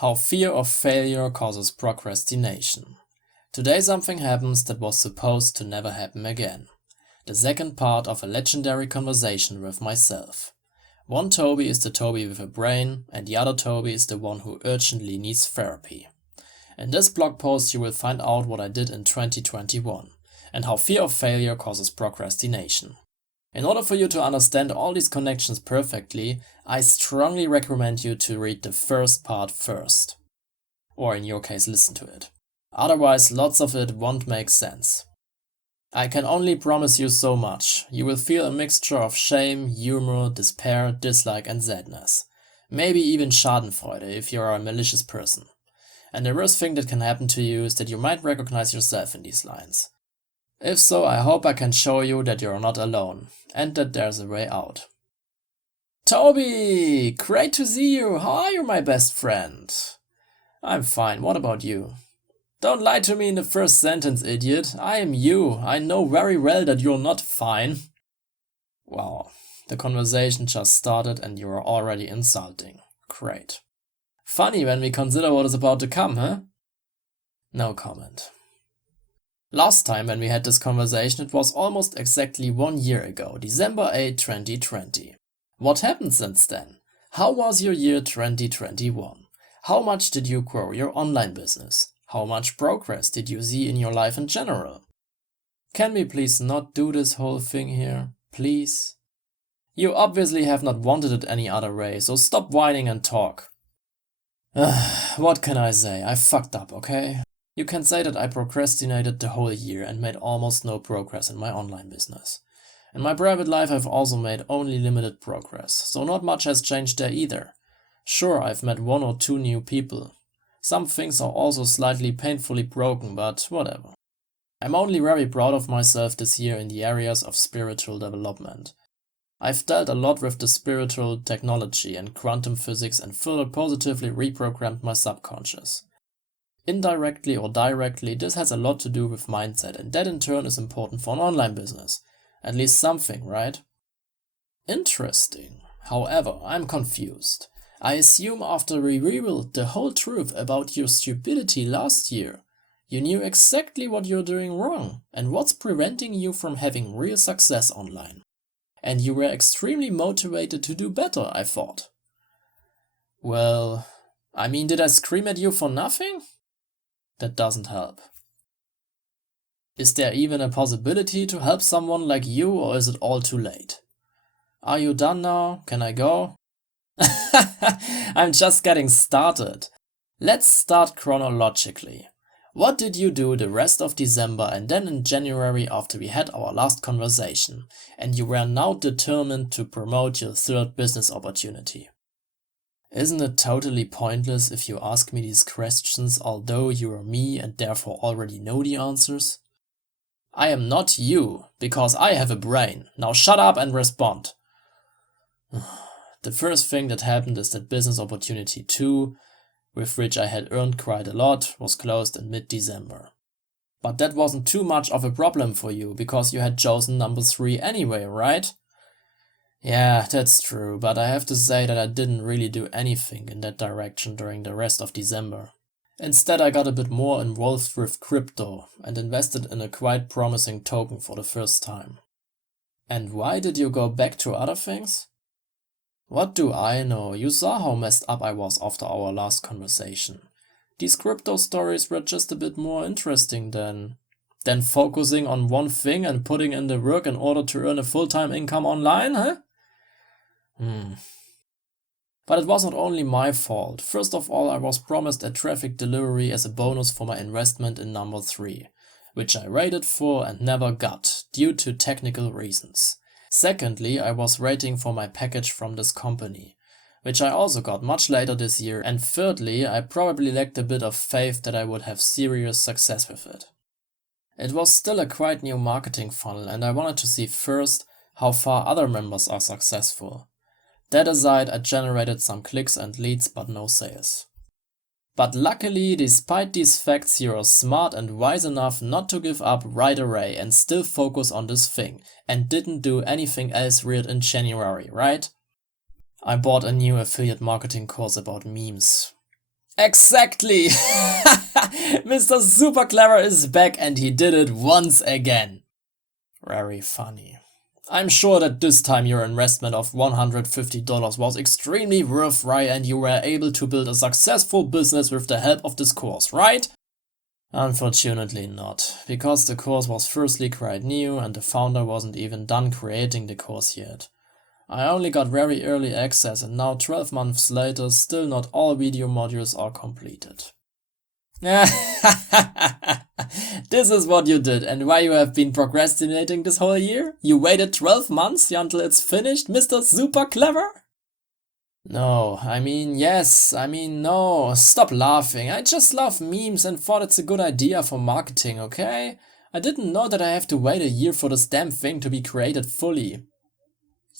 How fear of failure causes procrastination. Today something happens that was supposed to never happen again. The second part of a legendary conversation with myself. One Tobi is the Tobi with a brain, and the other Tobi is the one who urgently needs therapy. In this blog post you will find out what I did in 2021, and how fear of failure causes procrastination. In order for you to understand all these connections perfectly, I strongly recommend you to read the first part first. Or in your case, listen to it. Otherwise, lots of it won't make sense. I can only promise you so much. You will feel a mixture of shame, humor, despair, dislike and sadness. Maybe even schadenfreude if you are a malicious person. And the worst thing that can happen to you is that you might recognize yourself in these lines. If so, I hope I can show you that you're not alone, and that there's a way out. Tobi! Great to see you! How are you, my best friend? I'm fine, what about you? Don't lie to me in the first sentence, idiot. I am you. I know very well that you're not fine. Wow, the conversation just started and you're already insulting. Great. Funny when we consider what is about to come, huh? No comment. Last time when we had this conversation it was almost exactly 1 year ago, December 8, 2020. What happened since then? How was your year 2021? How much did you grow your online business? How much progress did you see in your life in general? Can we please not do this whole thing here? Please? You obviously have not wanted it any other way, so stop whining and talk. What can I say? I fucked up, okay? You can say that I procrastinated the whole year and made almost no progress in my online business. In my private life I've also made only limited progress, so not much has changed there either. Sure, I've met 1 or 2 new people. Some things are also slightly painfully broken, but whatever. I'm only very proud of myself this year in the areas of spiritual development. I've dealt a lot with the spiritual technology and quantum physics and further positively reprogrammed my subconscious. Indirectly or directly, this has a lot to do with mindset, and that in turn is important for an online business. At least something, right? Interesting. However, I'm confused. I assume after we revealed the whole truth about your stupidity last year, you knew exactly what you're doing wrong and what's preventing you from having real success online. And you were extremely motivated to do better, I thought. Well, I mean, did I scream at you for nothing? That doesn't help. Is there even a possibility to help someone like you, or is it all too late? Are you done now? Can I go? I'm just getting started. Let's start chronologically. What did you do the rest of December and then in January after we had our last conversation, and you were now determined to promote your third business opportunity? Isn't it totally pointless if you ask me these questions although you are me and therefore already know the answers? I am not you, because I have a brain. Now shut up and respond. The first thing that happened is that business opportunity 2, with which I had earned quite a lot, was closed in mid-December. But that wasn't too much of a problem for you, because you had chosen number 3 anyway, right? Yeah, that's true, but I have to say that I didn't really do anything in that direction during the rest of December. Instead, I got a bit more involved with crypto and invested in a quite promising token for the first time. And why did you go back to other things? What do I know? You saw how messed up I was after our last conversation. These crypto stories were just a bit more interesting than focusing on one thing and putting in the work in order to earn a full-time income online, huh? But it was not only my fault. First of all, I was promised a traffic delivery as a bonus for my investment in number 3, which I waited for and never got, due to technical reasons. Secondly, I was waiting for my package from this company, which I also got much later this year, and thirdly, I probably lacked a bit of faith that I would have serious success with it. It was still a quite new marketing funnel and I wanted to see first how far other members are successful. That aside, I generated some clicks and leads but no sales. But luckily, despite these facts, you are smart and wise enough not to give up right away and still focus on this thing, and didn't do anything else weird in January, right? I bought a new affiliate marketing course about memes. Exactly! Mr. Super Clever is back and he did it once again. Very funny. I'm sure that this time your investment of $150 was extremely worthwhile and you were able to build a successful business with the help of this course, right? Unfortunately not, because the course was firstly quite new and the founder wasn't even done creating the course yet. I only got very early access and now 12 months later still not all video modules are completed. This is what you did and why you have been procrastinating this whole year? You waited 12 months until it's finished, Mr. Super Clever? No, no, stop laughing. I just love memes and thought it's a good idea for marketing, okay? I didn't know that I have to wait a year for this damn thing to be created fully.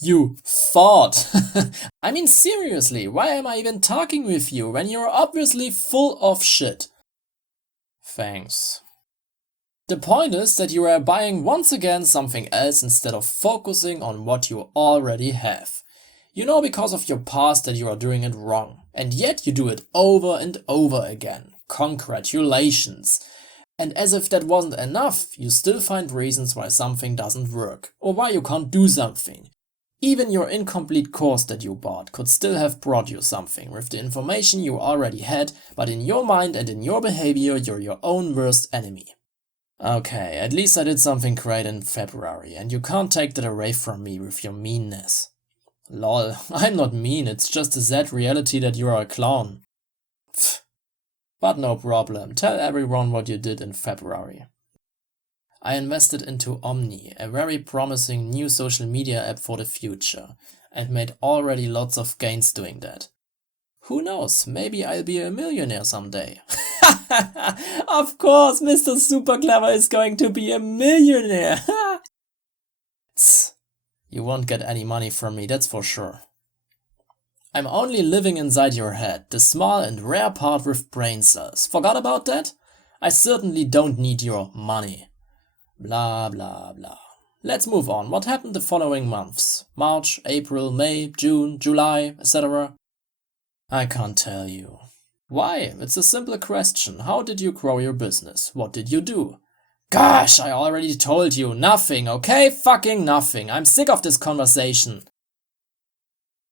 You thought. Seriously, why am I even talking with you when you're obviously full of shit? Thanks. The point is that you are buying once again something else instead of focusing on what you already have. You know because of your past that you are doing it wrong, and yet you do it over and over again. Congratulations! And as if that wasn't enough, you still find reasons why something doesn't work, or why you can't do something. Even your incomplete course that you bought could still have brought you something with the information you already had, but in your mind and in your behavior you're your own worst enemy. Okay, at least I did something great in February, and you can't take that away from me with your meanness. Lol, I'm not mean, it's just a sad reality that you are a clown. Pfft. But no problem, tell everyone what you did in February. I invested into Omni, a very promising new social media app for the future, and made already lots of gains doing that. Who knows, maybe I'll be a millionaire someday. Of course, Mr. Super Clever is going to be a millionaire. Tss, you won't get any money from me, that's for sure. I'm only living inside your head, the small and rare part with brain cells. Forgot about that? I certainly don't need your money. Blah blah blah. Let's move on. What happened the following months? March, April, May, June, July, etc. I can't tell you. Why? It's a simple question. How did you grow your business? What did you do? Gosh, I already told you. Nothing, okay? Fucking nothing. I'm sick of this conversation.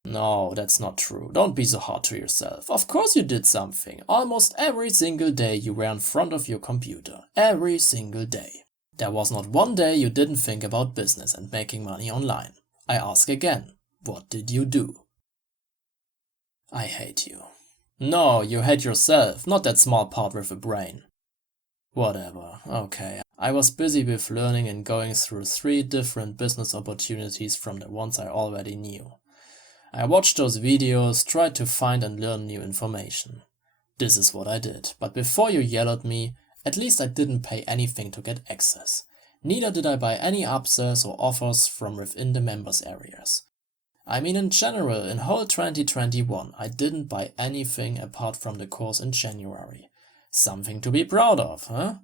No, that's not true. Don't be so hard to yourself. Of course you did something. Almost every single day you were in front of your computer. Every single day. There was not one day you didn't think about business and making money online. I ask again, what did you do? I hate you. No, you hate yourself, not that small part with a brain. Whatever, okay. I was busy with learning and going through 3 different business opportunities from the ones I already knew. I watched those videos, tried to find and learn new information. This is what I did, but before you yell at me, at least I didn't pay anything to get access. Neither did I buy any upsells or offers from within the members areas. In general, in whole 2021, I didn't buy anything apart from the course in January. Something to be proud of, huh?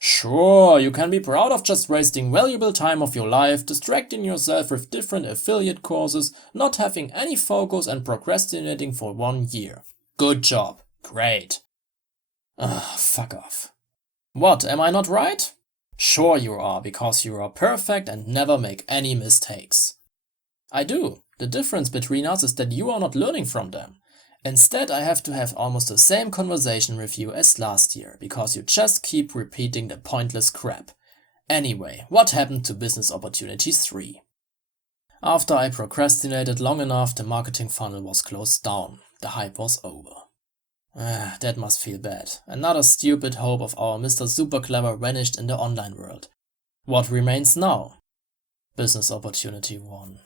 Sure, you can be proud of just wasting valuable time of your life, distracting yourself with different affiliate courses, not having any focus and procrastinating for 1 year. Good job. Great. Fuck off. What, am I not right? Sure you are, because you are perfect and never make any mistakes. I do. The difference between us is that you are not learning from them. Instead, I have to have almost the same conversation with you as last year, because you just keep repeating the pointless crap. Anyway, what happened to Business Opportunity 3? After I procrastinated long enough, the marketing funnel was closed down. The hype was over. That must feel bad. Another stupid hope of our Mr. Super Clever vanished in the online world. What remains now? Business Opportunity 1.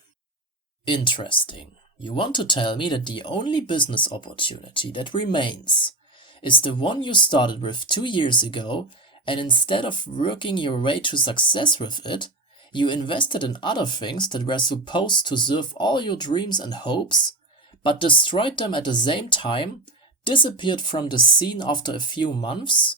Interesting. You want to tell me that the only business opportunity that remains is the one you started with 2 years ago, and instead of working your way to success with it, you invested in other things that were supposed to serve all your dreams and hopes, but destroyed them at the same time, disappeared from the scene after a few months,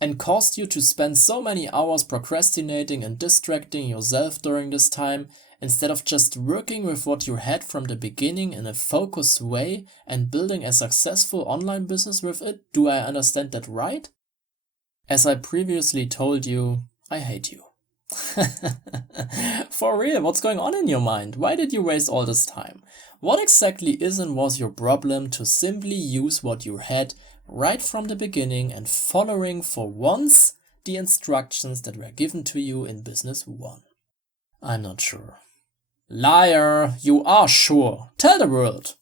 and caused you to spend so many hours procrastinating and distracting yourself during this time, Instead of just working with what you had from the beginning in a focused way and building a successful online business with it. Do I understand that right? As I previously told you, I hate you. For real, what's going on in your mind? Why did you waste all this time? What exactly is and was your problem to simply use what you had right from the beginning and following for once the instructions that were given to you in Business 1? I'm not sure. Liar, you are sure. Tell the world.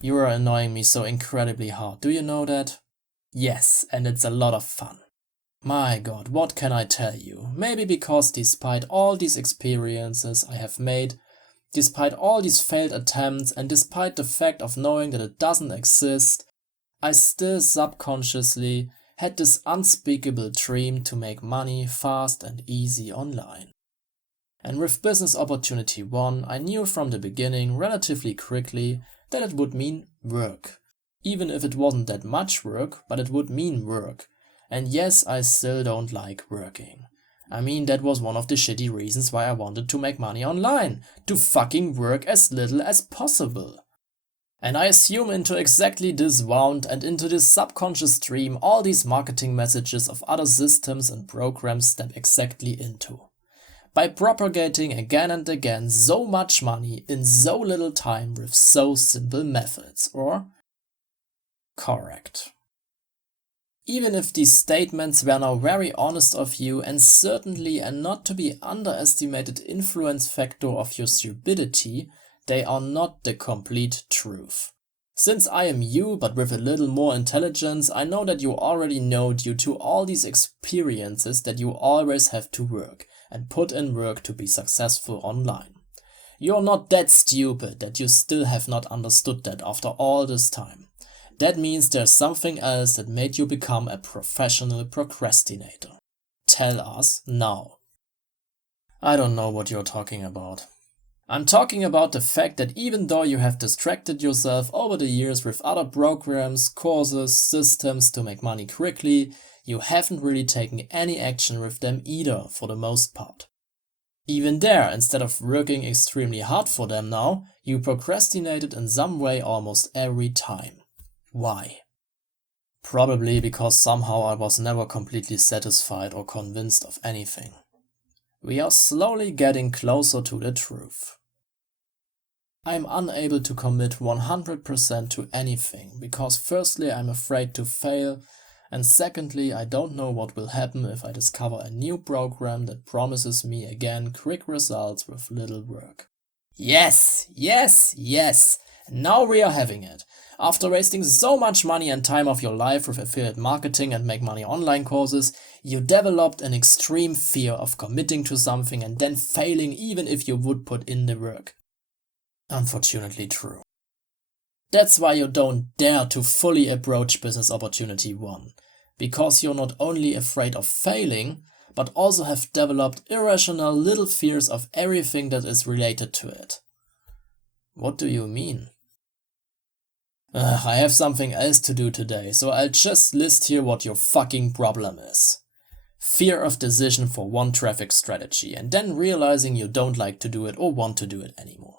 You are annoying me so incredibly hard, do you know that? Yes, and it's a lot of fun. My God, what can I tell you? Maybe because despite all these experiences I have made, despite all these failed attempts, and despite the fact of knowing that it doesn't exist, I still subconsciously had this unspeakable dream to make money fast and easy online. And with Business Opportunity 1, I knew from the beginning relatively quickly that it would mean work. Even if it wasn't that much work, but it would mean work. And yes, I still don't like working. I mean, that was one of the shitty reasons why I wanted to make money online. To fucking work as little as possible. And I assume into exactly this wound and into this subconscious stream all these marketing messages of other systems and programs step exactly into. By propagating again and again so much money in so little time with so simple methods, or? Correct. Even if these statements were now very honest of you and certainly a not to be underestimated influence factor of your stupidity, they are not the complete truth. Since I am you, but with a little more intelligence, I know that you already know due to all these experiences that you always have to work and put in work to be successful online. You're not that stupid that you still have not understood that after all this time. That means there's something else that made you become a professional procrastinator. Tell us now. I don't know what you're talking about. I'm talking about the fact that even though you have distracted yourself over the years with other programs, courses, systems to make money quickly, you haven't really taken any action with them either for the most part. Even there, instead of working extremely hard for them now, you procrastinated in some way almost every time. Why? Probably because somehow I was never completely satisfied or convinced of anything. We are slowly getting closer to the truth. I'm unable to commit 100% to anything because firstly I'm afraid to fail, and secondly I don't know what will happen if I discover a new program that promises me again quick results with little work. Yes, yes, yes! Now we are having it. After wasting so much money and time of your life with affiliate marketing and make money online courses, you developed an extreme fear of committing to something and then failing even if you would put in the work. Unfortunately true. That's why you don't dare to fully approach Business Opportunity 1, because you're not only afraid of failing, but also have developed irrational little fears of everything that is related to it. What do you mean? I have something else to do today, so I'll just list here what your fucking problem is. Fear of decision for one traffic strategy and then realizing you don't like to do it or want to do it anymore.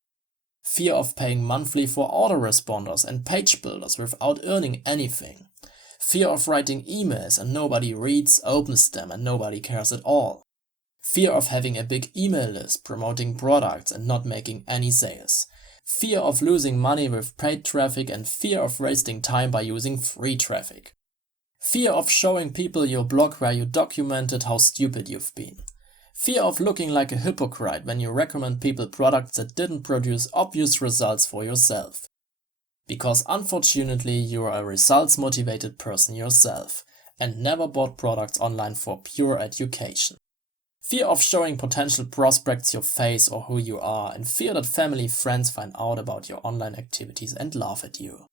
Fear of paying monthly for autoresponders and page builders without earning anything. Fear of writing emails and nobody reads, opens them and nobody cares at all. Fear of having a big email list promoting products and not making any sales. Fear of losing money with paid traffic and fear of wasting time by using free traffic. Fear of showing people your blog where you documented how stupid you've been. Fear of looking like a hypocrite when you recommend people products that didn't produce obvious results for yourself. Because unfortunately you are a results motivated person yourself and never bought products online for pure education. Fear of showing potential prospects your face or who you are, and fear that family friends find out about your online activities and laugh at you.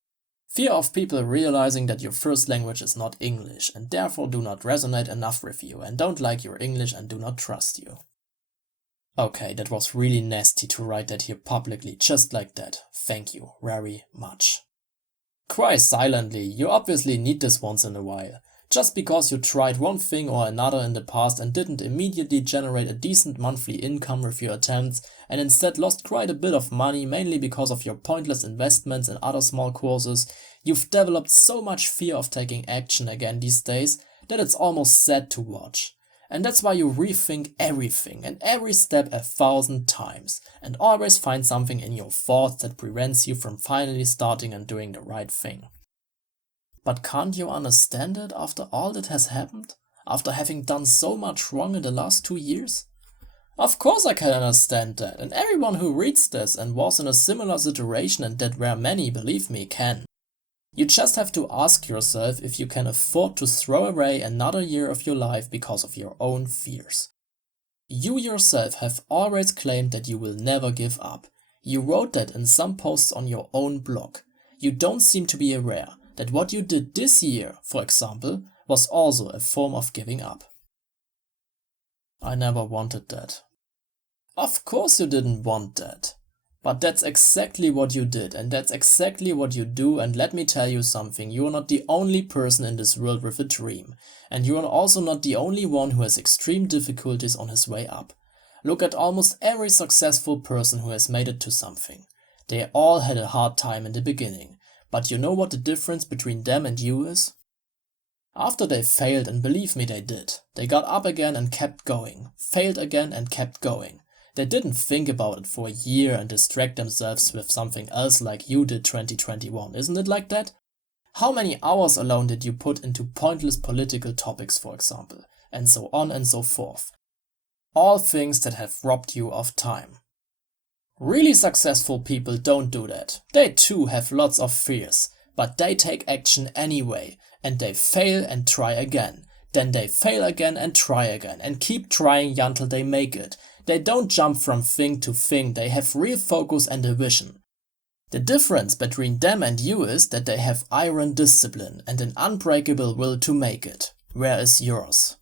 Fear of people realizing that your first language is not English and therefore do not resonate enough with you and don't like your English and do not trust you. Okay, that was really nasty to write that here publicly just like that. Thank you very much. Cry silently, you obviously need this once in a while. Just because you tried one thing or another in the past and didn't immediately generate a decent monthly income with your attempts, and instead lost quite a bit of money mainly because of your pointless investments in other small courses, you've developed so much fear of taking action again these days that it's almost sad to watch. And that's why you rethink everything and every step 1,000 times, and always find something in your thoughts that prevents you from finally starting and doing the right thing. But can't you understand it after all that has happened? After having done so much wrong in the last 2 years? Of course I can understand that, and everyone who reads this and was in a similar situation, and that were many, believe me, can. You just have to ask yourself if you can afford to throw away another year of your life because of your own fears. You yourself have always claimed that you will never give up. You wrote that in some posts on your own blog. You don't seem to be aware that what you did this year, for example, was also a form of giving up. I never wanted that. Of course you didn't want that. But that's exactly what you did, and that's exactly what you do, and let me tell you something, you are not the only person in this world with a dream, and you are also not the only one who has extreme difficulties on his way up. Look at almost every successful person who has made it to something. They all had a hard time in the beginning. But you know what the difference between them and you is? After they failed, and believe me they did, they got up again and kept going, failed again and kept going. They didn't think about it for a year and distract themselves with something else like you did 2021, isn't it like that? How many hours alone did you put into pointless political topics, for example, and so on and so forth? All things that have robbed you of time. Really successful people don't do that. They too have lots of fears, but they take action anyway, and they fail and try again. Then they fail again and try again, and keep trying until they make it. They don't jump from thing to thing, they have real focus and a vision. The difference between them and you is that they have iron discipline and an unbreakable will to make it. Where is yours?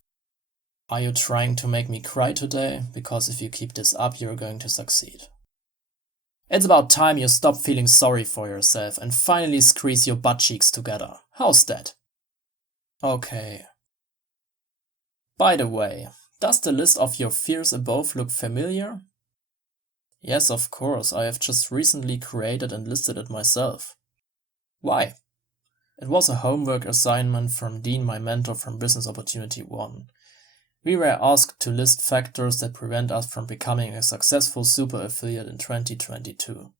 Are you trying to make me cry today? Because if you keep this up, you're going to succeed. It's about time you stop feeling sorry for yourself and finally squeeze your butt cheeks together. How's that? Okay. By the way, does the list of your fears above look familiar? Yes, of course, I have just recently created and listed it myself. Why? It was a homework assignment from Dean, my mentor from Business Opportunity 1. We were asked to list factors that prevent us from becoming a successful super affiliate in 2022.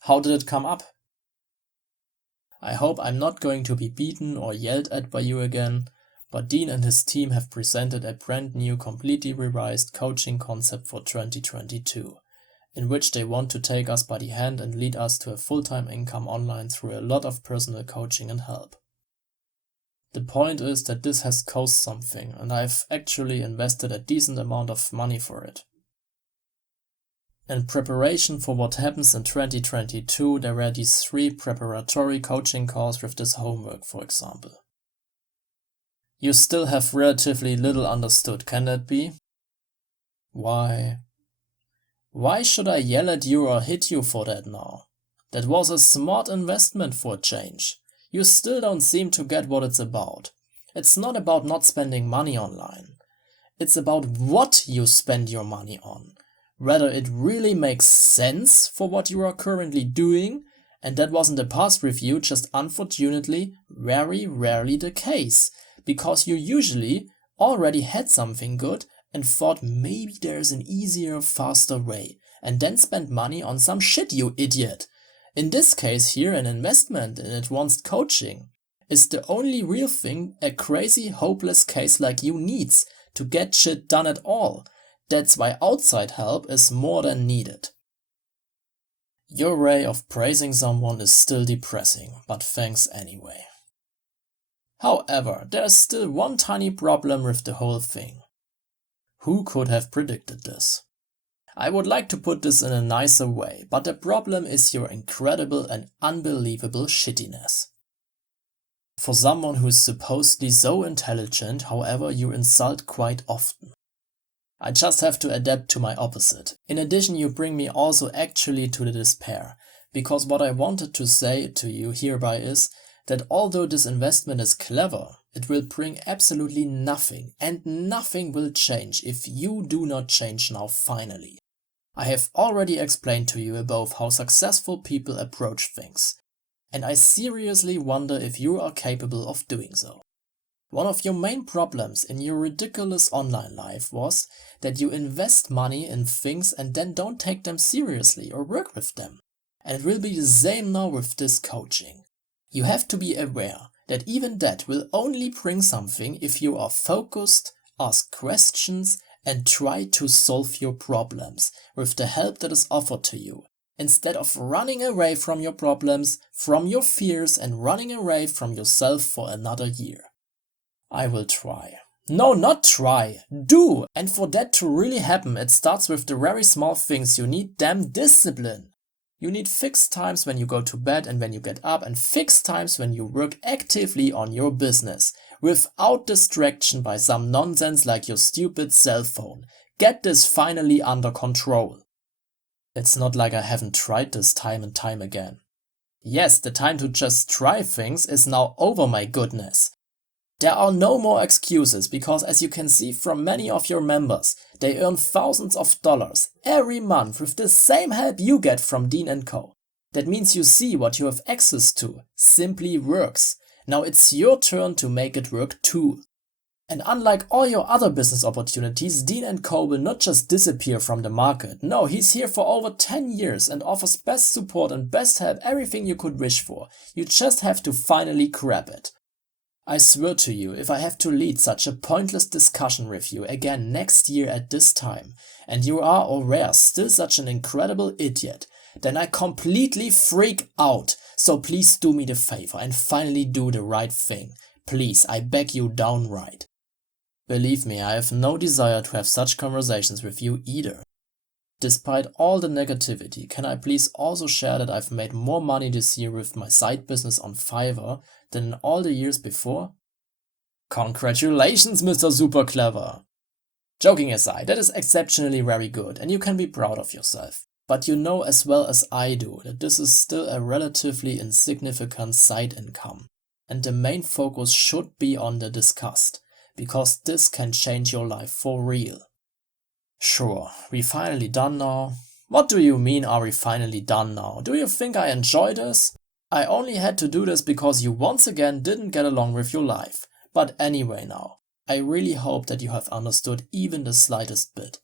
How did it come up? I hope I'm not going to be beaten or yelled at by you again, but Dean and his team have presented a brand new, completely revised coaching concept for 2022, in which they want to take us by the hand and lead us to a full-time income online through a lot of personal coaching and help. The point is that this has cost something, and I've actually invested a decent amount of money for it. In preparation for what happens in 2022, there were these 3 preparatory coaching calls with this homework, for example. You still have relatively little understood, can that be? Why? Why should I yell at you or hit you for that now? That was a smart investment for a change. You still don't seem to get what it's about. It's not about not spending money online. It's about what you spend your money on. Whether it really makes sense for what you are currently doing, and that wasn't a past review, just unfortunately very rarely the case, because you usually already had something good and thought maybe there's an easier, faster way, and then spent money on some shit, you idiot. In this case here, an investment in advanced coaching is the only real thing a crazy, hopeless case like you needs to get shit done at all. That's why outside help is more than needed. Your way of praising someone is still depressing, but thanks anyway. However, there's still one tiny problem with the whole thing. Who could have predicted this? I would like to put this in a nicer way, but the problem is your incredible and unbelievable shittiness. For someone who is supposedly so intelligent, however, you insult quite often. I just have to adapt to my opposite. In addition, you bring me also actually to the despair, because what I wanted to say to you hereby is that although this investment is clever, It will bring absolutely nothing, and nothing will change if you do not change now finally. I have already explained to you above how successful people approach things, and I seriously wonder if you are capable of doing so. One of your main problems in your ridiculous online life was that you invest money in things and then don't take them seriously or work with them. And it will be the same now with this coaching. You have to be aware that even that will only bring something if you are focused, ask questions, and try to solve your problems with the help that is offered to you, instead of running away from your problems, from your fears, and running away from yourself for another year. I will try. No, not try. Do! And for that to really happen, it starts with the very small things. You need damn discipline. You need fixed times when you go to bed and when you get up, and fixed times when you work actively on your business, without distraction by some nonsense like your stupid cell phone. Get this finally under control. It's not like I haven't tried this time and time again. Yes, the time to just try things is now over, my goodness. There are no more excuses because, as you can see from many of your members, they earn thousands of dollars every month with the same help you get from Dean & Co. That means you see what you have access to simply works. Now it's your turn to make it work too. And unlike all your other business opportunities, Dean & Co. will not just disappear from the market. No, he's here for over 10 years and offers best support and best help, everything you could wish for. You just have to finally grab it. I swear to you, if I have to lead such a pointless discussion with you again next year at this time, and you are or were still such an incredible idiot, then I completely freak out. So please do me the favor and finally do the right thing. Please, I beg you downright. Believe me, I have no desire to have such conversations with you either. Despite all the negativity, can I please also share that I've made more money this year with my side business on Fiverr than in all the years before? Congratulations, Mr. Super Clever! Joking aside, that is exceptionally very good and you can be proud of yourself. But you know as well as I do that this is still a relatively insignificant side income, and the main focus should be on the discussed, because this can change your life for real. Sure, we finally done now. What do you mean are we finally done now? Do you think I enjoy this? I only had to do this because you once again didn't get along with your life. But anyway now, I really hope that you have understood even the slightest bit.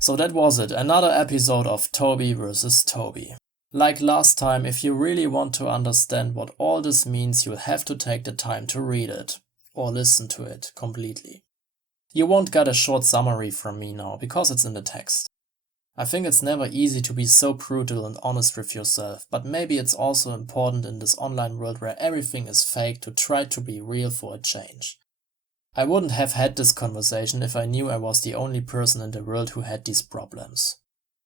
So that was it, another episode of Tobi versus Tobi. Like last time, if you really want to understand what all this means, you'll have to take the time to read it, or listen to it completely. You won't get a short summary from me now, because it's in the text. I think it's never easy to be so brutal and honest with yourself, but maybe it's also important in this online world where everything is fake to try to be real for a change. I wouldn't have had this conversation if I knew I was the only person in the world who had these problems.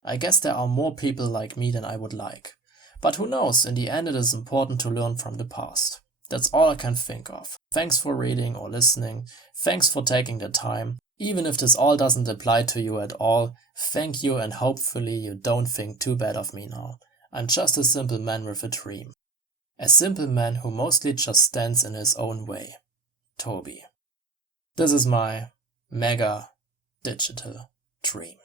I guess there are more people like me than I would like. But who knows, in the end it is important to learn from the past. That's all I can think of. Thanks for reading or listening. Thanks for taking the time. Even if this all doesn't apply to you at all, thank you, and hopefully you don't think too bad of me now. I'm just a simple man with a dream. A simple man who mostly just stands in his own way. Tobi. This is my mega digital dream.